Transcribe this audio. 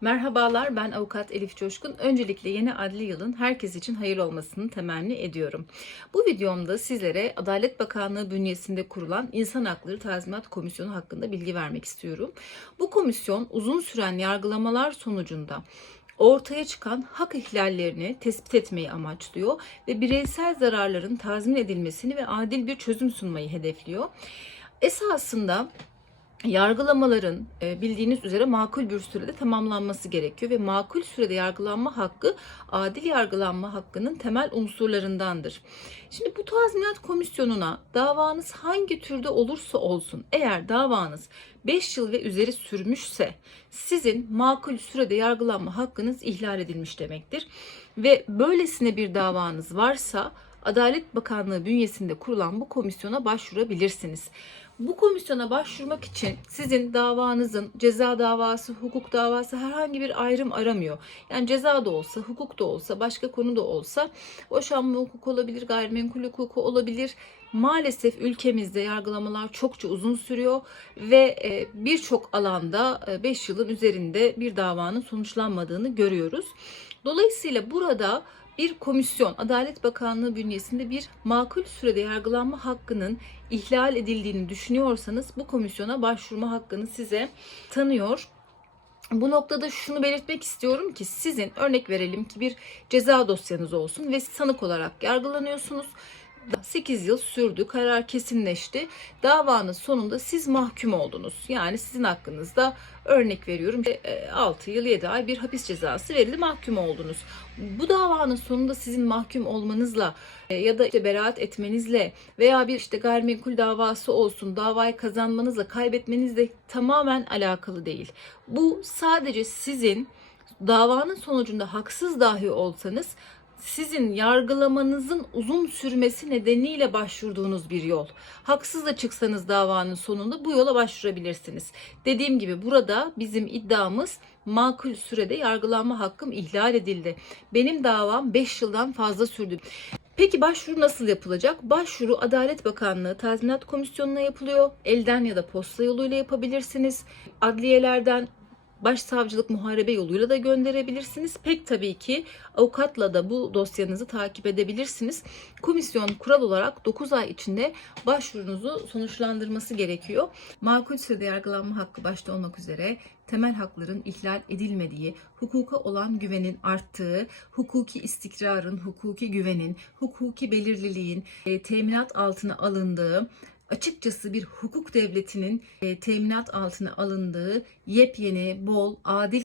Merhabalar ben avukat Elif Coşkun. Öncelikle yeni adli yılın herkes için hayırlı olmasını temenni ediyorum. Bu videomda sizlere Adalet Bakanlığı bünyesinde kurulan İnsan Hakları Tazminat Komisyonu hakkında bilgi vermek istiyorum. Bu komisyon uzun süren yargılamalar sonucunda ortaya çıkan hak ihlallerini tespit etmeyi amaçlıyor ve bireysel zararların tazmin edilmesini ve adil bir çözüm sunmayı hedefliyor. Esasında yargılamaların e, bildiğiniz üzere makul bir sürede tamamlanması gerekiyor ve makul sürede yargılanma hakkı adil yargılanma hakkının temel unsurlarındandır. Şimdi bu tazminat komisyonuna davanız hangi türde olursa olsun eğer davanız 5 yıl ve üzeri sürmüşse sizin makul sürede yargılanma hakkınız ihlal edilmiş demektir. Ve böylesine bir davanız varsa Adalet Bakanlığı bünyesinde kurulan bu komisyona başvurabilirsiniz. Bu komisyona başvurmak için sizin davanızın ceza davası, hukuk davası herhangi bir ayrım aramıyor. Yani ceza da olsa, hukuk da olsa, başka konu da olsa boşanma hukuku olabilir, gayrimenkul hukuku olabilir. Maalesef ülkemizde yargılamalar çokça uzun sürüyor ve e, birçok alanda 5 yılın üzerinde bir davanın sonuçlanmadığını görüyoruz. Dolayısıyla burada bir komisyon, Adalet Bakanlığı bünyesinde bir makul sürede yargılanma hakkının ihlal edildiğini düşünüyorsanız bu komisyona başvurma hakkını size tanıyor. Bu noktada şunu belirtmek istiyorum ki sizin örnek verelim ki bir ceza dosyanız olsun ve sanık olarak yargılanıyorsunuz. 8 yıl sürdü, karar kesinleşti. Davanın sonunda siz mahkum oldunuz. Yani sizin hakkınızda örnek veriyorum 6 yıl 7 ay bir hapis cezası verildi, mahkum oldunuz. Bu davanın sonunda sizin mahkum olmanızla e, ya da işte beraat etmenizle veya bir işte gayrimenkul davası olsun davayı kazanmanızla kaybetmenizle tamamen alakalı değil. Bu sadece sizin davanın sonucunda haksız dahi olsanız sizin yargılamanızın uzun sürmesi nedeniyle başvurduğunuz bir yol. Haksız da çıksanız davanın sonunda bu yola başvurabilirsiniz. Dediğim gibi burada bizim iddiamız makul sürede yargılanma hakkım ihlal edildi. Benim davam 5 yıldan fazla sürdü. Peki başvuru nasıl yapılacak? Başvuru Adalet Bakanlığı Tazminat Komisyonu'na yapılıyor. Elden ya da posta yoluyla yapabilirsiniz. Adliyelerden başsavcılık muharebe yoluyla da gönderebilirsiniz. Pek tabii ki avukatla da bu dosyanızı takip edebilirsiniz. Komisyon kural olarak 9 ay içinde başvurunuzu sonuçlandırması gerekiyor. Makul sürede yargılanma hakkı başta olmak üzere temel hakların ihlal edilmediği, hukuka olan güvenin arttığı, hukuki istikrarın, hukuki güvenin, hukuki belirliliğin e, teminat altına alındığı, açıkçası bir hukuk devletinin e, teminat altına alındığı yepyeni, bol, adil